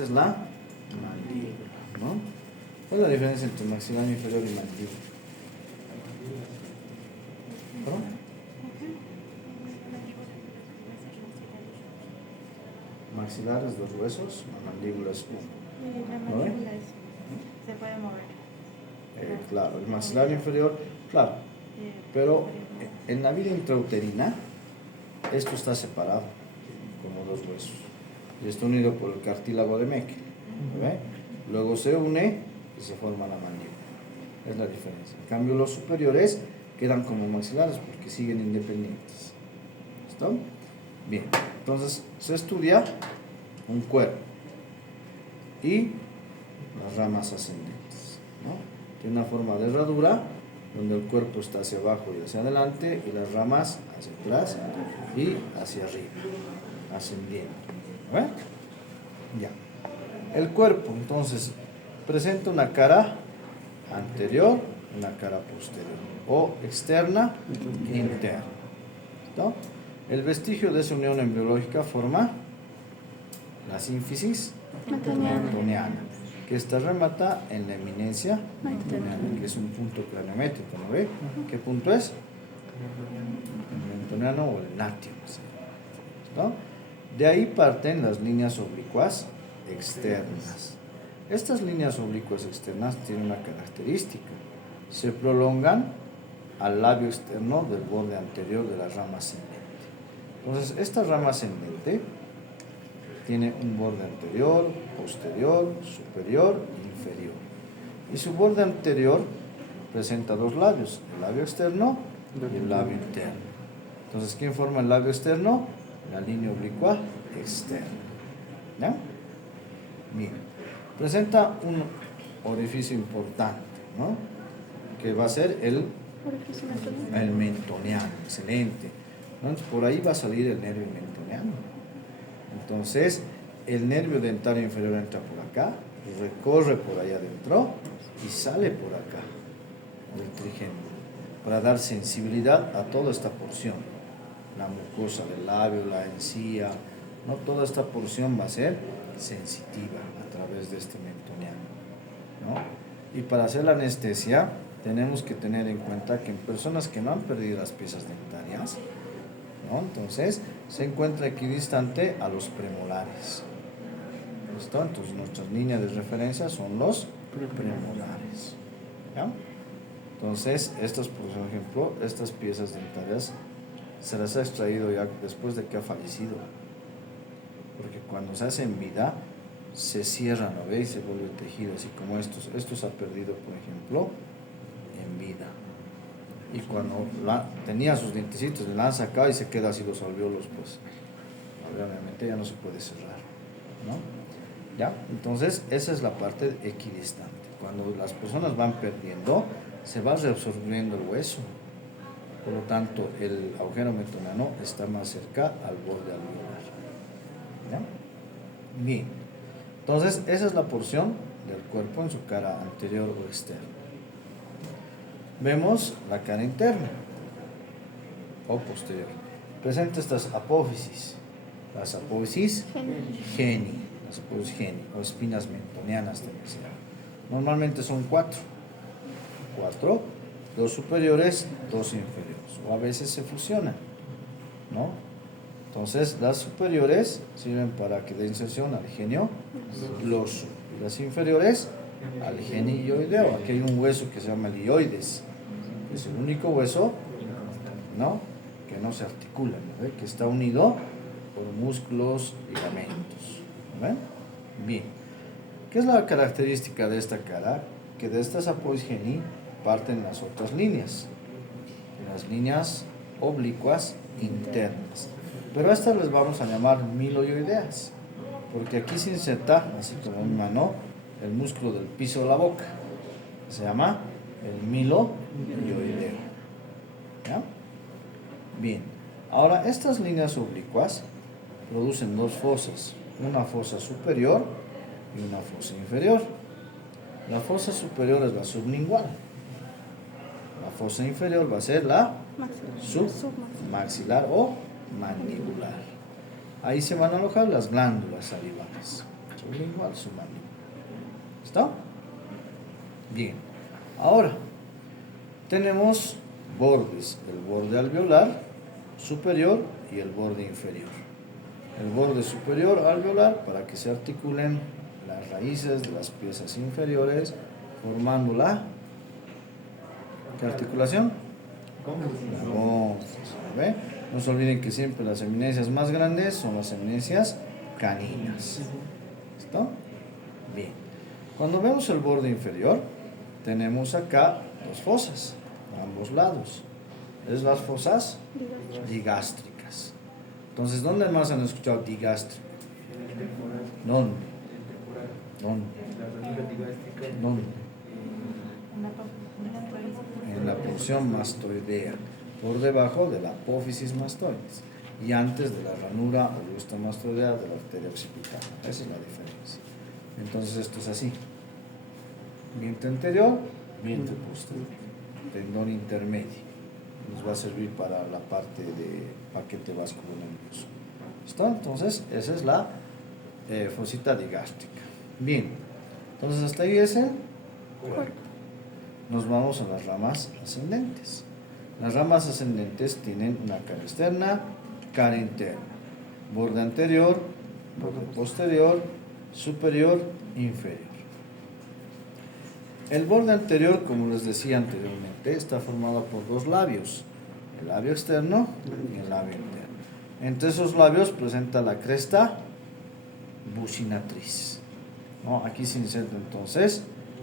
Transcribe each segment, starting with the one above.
esta es la mandíbula, ¿no? ¿Cuál es la diferencia entre maxilar inferior y mandíbula? ¿Perdón? Maxilar es dos huesos, la mandíbula es uno. La ¿No? mandíbula se puede mover. Claro, el maxilar inferior, claro, pero en la vida intrauterina esto está separado como dos huesos y está unido por el cartílago de Meckel, ¿ve? Luego se une y se forma la mandíbula. Es la diferencia. En cambio, los superiores quedan como maxilares porque siguen independientes. ¿Listo? Bien, entonces se estudia un cuerpo y las ramas ascendentes, ¿no? Tiene una forma de herradura donde el cuerpo está hacia abajo y hacia adelante y las ramas hacia atrás y hacia arriba, ascendiendo. ¿Ve? Ya. El cuerpo entonces presenta una cara anterior, una cara posterior, o externa e interna. ¿Listo? El vestigio de esa unión embriológica forma la sínfisis mentoniana, que esta remata en la eminencia mentoniana, que es un punto craniométrico, ¿no ve? ¿Qué punto es? El mentoniano o el natio. ¿Listo? De ahí parten las líneas oblicuas externas. Estas líneas oblicuas externas tienen una característica: se prolongan al labio externo del borde anterior de la rama ascendente. Entonces, esta rama ascendente tiene un borde anterior, posterior, superior e inferior. Y su borde anterior presenta dos labios, el labio externo y el labio interno. Entonces, ¿quién forma el labio externo? La línea oblicua externa. ¿Ya? Bien. Presenta un orificio importante, ¿no? Que va a ser el mentoniano. Excelente. Entonces, por ahí va a salir el nervio mentoniano. Entonces, el nervio dentario inferior entra por acá, recorre por ahí adentro y sale por acá del trigémino para dar sensibilidad a toda esta porción. La mucosa del labio, la encía, no, toda esta porción va a ser sensitiva a través de este mentoniano, ¿no? Y para hacer la anestesia tenemos que tener en cuenta que en personas que no han perdido las piezas dentarias, ¿no? Entonces se encuentra equidistante a los premolares. ¿Listo? Entonces nuestras líneas de referencia son los premolares. ¿Ya? Entonces, estas, por ejemplo, estas piezas dentarias se las ha extraído ya después de que ha fallecido. Porque cuando se hace en vida, se cierran, ¿no ve? Y se vuelve tejido, así como estos. Estos ha perdido, por ejemplo, en vida. Y cuando tenía sus dientecitos, le han sacado y se queda así los alvéolos, pues obviamente ya no se puede cerrar, ¿no? ¿Ya? Entonces, esa es la parte equidistante. Cuando las personas van perdiendo, se va reabsorbiendo el hueso. Por lo tanto, el agujero mentoniano está más cerca al borde alveolar. ¿Ya? Bien. Entonces, esa es la porción del cuerpo en su cara anterior o externa. Vemos la cara interna o posterior. Presenta estas apófisis. Las apófisis geni. Las apófisis geni o espinas mentonianas también se llaman. Normalmente son cuatro, dos superiores, dos inferiores, o a veces se fusionan, ¿no? Entonces las superiores sirven para que dé inserción al genio gloso y las inferiores al genio ioideo. Aquí hay un hueso que se llama el ioides, que es el único hueso, ¿no?, que no se articula, ¿no?, que está unido por músculos y ligamentos, ¿ven? Bien. ¿Qué es la característica de esta cara? Que de estas apófisis geni parten las otras líneas, las líneas oblicuas internas, pero a estas les vamos a llamar miloioideas, porque aquí se inserta, así como mi mano, el músculo del piso de la boca, se llama el miloioideo. ¿Ya? Bien, ahora estas líneas oblicuas producen dos fosas, una fosa superior y una fosa inferior. La fosa superior es la sublingual. La fosa inferior va a ser la submaxilar o mandibular. Ahí se van a alojar las glándulas salivales. sublingual, submandibular. ¿Está? Bien. Ahora, tenemos bordes, el borde alveolar superior y el borde inferior. El borde superior alveolar para que se articulen las raíces de las piezas inferiores formando la ¿qué articulación? La gónfisa, ¿ve? No se olviden que siempre las eminencias más grandes son las eminencias caninas. ¿Listo? Bien. Cuando vemos el borde inferior, tenemos acá dos fosas a ambos lados. Es las fosas digástricas. Entonces, ¿dónde más han escuchado digástrico? ¿Dónde? ¿Dónde? ¿Dónde? En la porción mastoidea, por debajo de la apófisis mastoides y antes de la ranura o yusta mastoidea de la arteria occipital. Esa es la diferencia. Entonces, esto es así. Vientre anterior, vientre posterior. Tendón intermedio. Nos va a servir para la parte de paquete vasculonervioso. ¿Listo? Entonces, esa es la fosita digástrica. Bien. Entonces, hasta ahí es el cuerpo. Nos vamos a las ramas ascendentes. Las ramas ascendentes tienen una cara externa, cara interna. Borde anterior, borde posterior, superior, inferior. El borde anterior, como les decía anteriormente, está formado por dos labios, el labio externo y el labio interno. Entre esos labios presenta la cresta bucinatriz. ¿No? Aquí se inserta entonces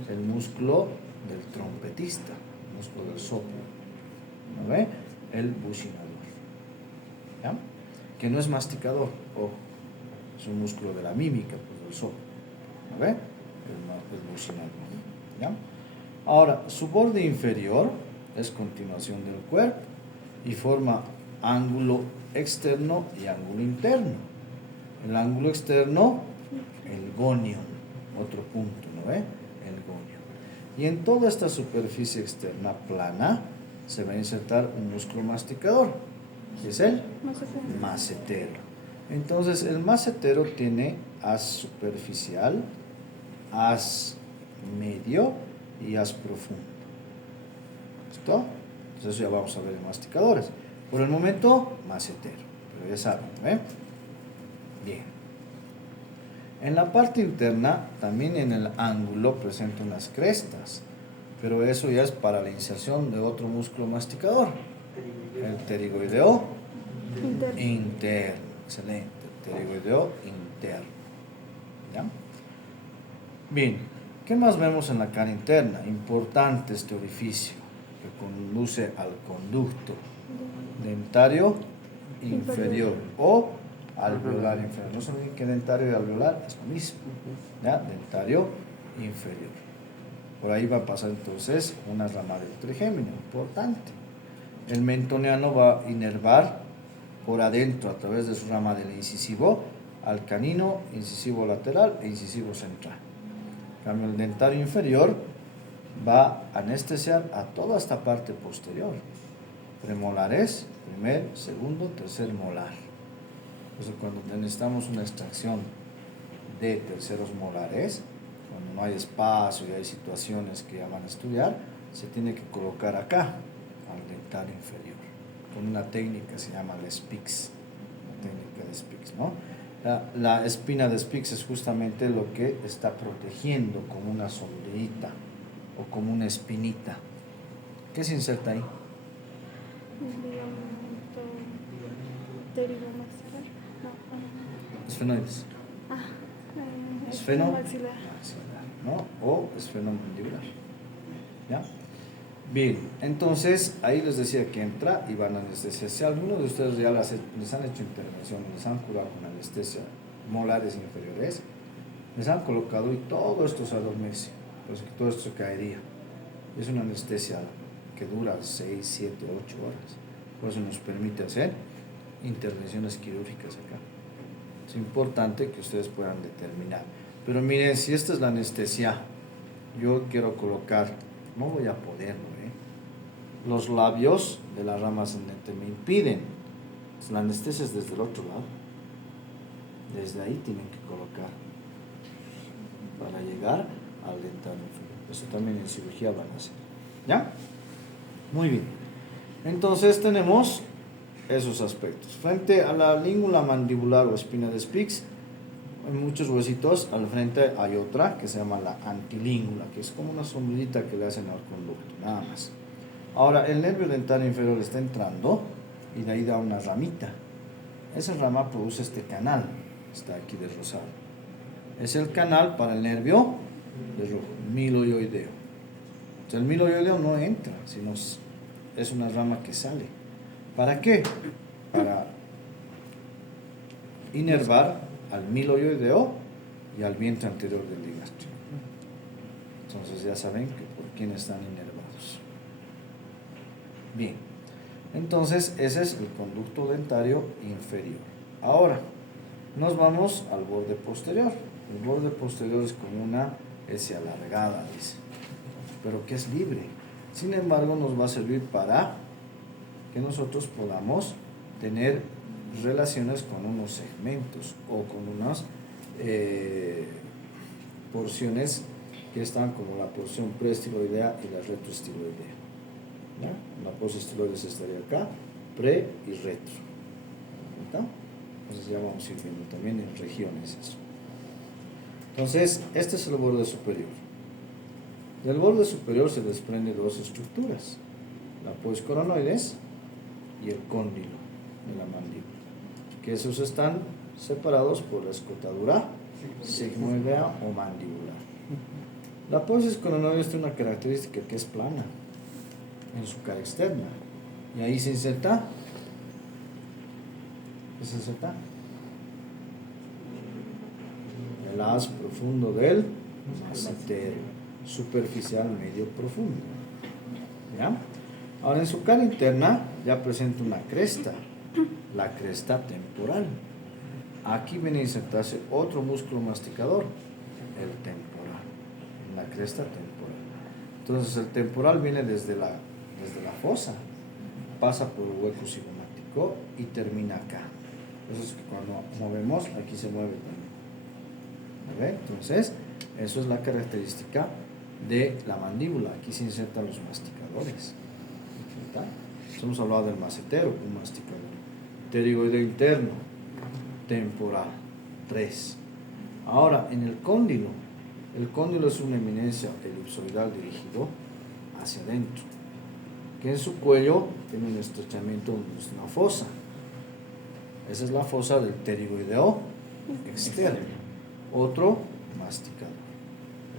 el músculo del trompetista, el músculo del soplo. ¿No ve? El bucinador. ¿Ya? Que no es masticador, ojo, es un músculo de la mímica, pues del soplo. ¿No ve? El bucinador. ¿Ya? Ahora, su borde inferior es continuación del cuerpo y forma ángulo externo y ángulo interno. El ángulo externo, el gonion, otro punto, ¿no ve? El gonion. Y en toda esta superficie externa plana se va a insertar un músculo masticador, que es el macetero. Entonces, el macetero tiene haz superficial, haz medio y haz profundo. ¿Listo? Entonces eso ya vamos a ver en masticadores. Por el momento, macetero, pero ya saben, ¿eh? Bien. En la parte interna, también en el ángulo presenta unas crestas, pero eso ya es para la inserción de otro músculo masticador, el pterigoideo interno. Excelente, el pterigoideo interno. ¿Ya? Bien, ¿qué más vemos en la cara interna? Importante este orificio que conduce al conducto dentario inferior o alveolar inferior. No se olviden que dentario y alveolar es lo mismo. ¿Ya? Dentario inferior. Por ahí va a pasar entonces una rama del trigémino, importante. El mentoniano va a inervar por adentro a través de su rama del incisivo al canino, incisivo lateral e incisivo central. En cambio, el dentario inferior va a anestesiar a toda esta parte posterior. Premolares, primer, segundo, tercer molar. Entonces, cuando necesitamos una extracción de terceros molares, cuando no hay espacio y hay situaciones que ya van a estudiar, se tiene que colocar acá, al dentario inferior, con una técnica que se llama la Spix, la técnica de Spix, ¿no? La espina de Spix es justamente lo que está protegiendo como una sombrerita o como una espinita. ¿Qué se inserta ahí? Esfenoides. Esfenomaxilar, ¿no? O esfenomandibular. ¿Ya? Bien, entonces ahí les decía que entra y van a anestesiar. Si alguno de ustedes ya les han hecho intervención, les han curado con anestesia molares inferiores, les han colocado y todo esto se adormece, pues que todo esto caería. Es una anestesia que dura 6, 7, 8 horas. Por eso nos permite hacer intervenciones quirúrgicas acá. Es importante que ustedes puedan determinar. Pero miren, si esta es la anestesia, yo quiero colocar, no voy a poder, ¿no? Los labios de la rama ascendente me impiden. La anestesia es desde el otro lado. Desde ahí tienen que colocar. para llegar al dentario inferior. Eso también en cirugía van a hacer. ¿Ya? Muy bien. Entonces tenemos esos aspectos. Frente a la língula mandibular o espina de Spix, en muchos huesitos, al frente hay otra que se llama la antilíngula, que es como una sombrillita que le hacen al conducto, nada más. Ahora, el nervio dentario inferior está entrando y de ahí da una ramita. Esa rama produce este canal, está aquí de rosado. Es el canal para el nervio de rojo, miloioideo. O sea, el miloioideo no entra, sino es una rama que sale. ¿Para qué? Para inervar al miloioideo y al vientre anterior del digástrico. Entonces ya saben que por quién están inervados. Bien, entonces ese es el conducto dentario inferior. Ahora, nos vamos al borde posterior. El borde posterior es como una S alargada, dice, pero que es libre. Sin embargo, nos va a servir para que nosotros podamos tener relaciones con unos segmentos o con unas porciones que están como la porción preestiloidea y la retroestiloidea. ¿Ya? La posestiloides estaría acá, pre y retro. ¿Está? Entonces ya vamos a ir viendo también en regiones eso. Entonces, este es el borde superior. Del borde superior se desprende dos estructuras, la poiscoronoides y el cóndilo de la mandíbula, que esos están separados por la escotadura sigmoidea o mandibular. La poiscoronoides tiene una característica que es plana en su cara externa, y ahí se inserta, ¿qué se inserta? El haz profundo del massetero, superficial medio profundo. ¿Ya? Ahora en su cara interna ya presenta una cresta, la cresta temporal. Aquí viene a insertarse otro músculo masticador, el temporal, en la cresta temporal. Entonces el temporal viene desde la fosa, pasa por el hueco cigomático y termina acá. Entonces cuando movemos, aquí se mueve también. Entonces, eso es la característica de la mandíbula. Aquí se insertan los masticadores. Hemos hablado del macetero, un masticador. Pterigoideo interno, temporal, 3. Ahora, en el cóndilo es una eminencia elipsoidal dirigido hacia adentro, que en su cuello tiene un estrechamiento, una fosa. Esa es la fosa del pterigoideo externo. Otro masticador,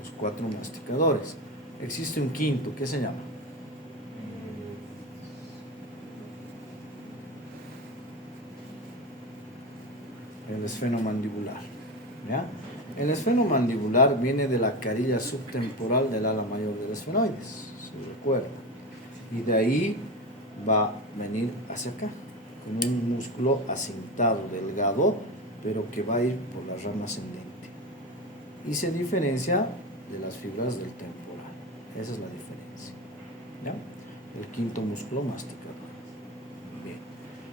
los 4 masticadores. Existe un quinto, ¿qué se llama? El esfenomandibular. ¿Ya? El esfenomandibular viene de la carilla subtemporal del ala mayor del esfenoides, se recuerda, y de ahí va a venir hacia acá, con un músculo acintado, delgado, pero que va a ir por la rama ascendente. Y se diferencia de las fibras del temporal. Esa es la diferencia. ¿Ya? El quinto músculo masticador. Bien.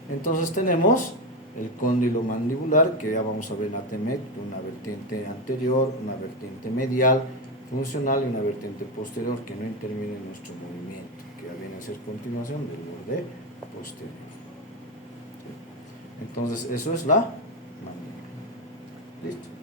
Entonces tenemos el cóndilo mandibular, que ya vamos a ver en la TMEC, una vertiente anterior, una vertiente medial, funcional y una vertiente posterior que no interviene en nuestro movimiento, que ya viene a ser continuación del borde posterior. ¿Sí? Entonces eso es la mandíbula. ¿Listo?